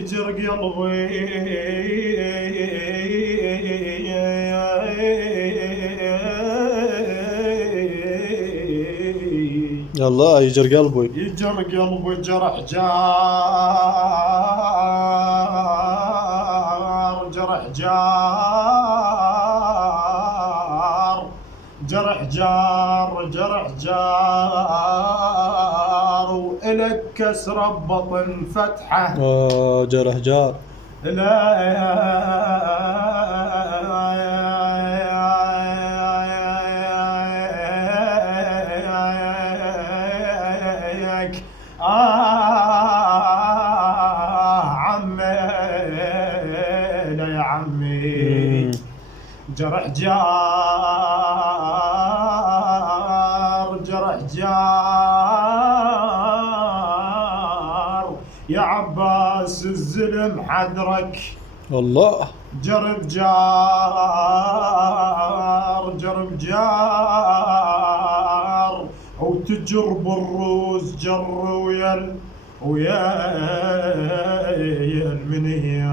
يجر قلبي الله يجر قلبي. يجر قلبي جرح جار جرح جار جرح جار جرح جار وإلك كسر بطن فتحه جرح جار. لا عمي لا يا عمي جرح جار جرح جار يا عباس الزلم حذرك الله. جرب جار جرب جار وتجرب الروس جر ويا المنيه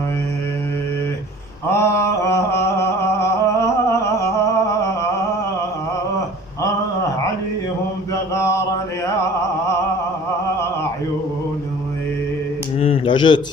عليهم دغارا يا عيوني. عجت.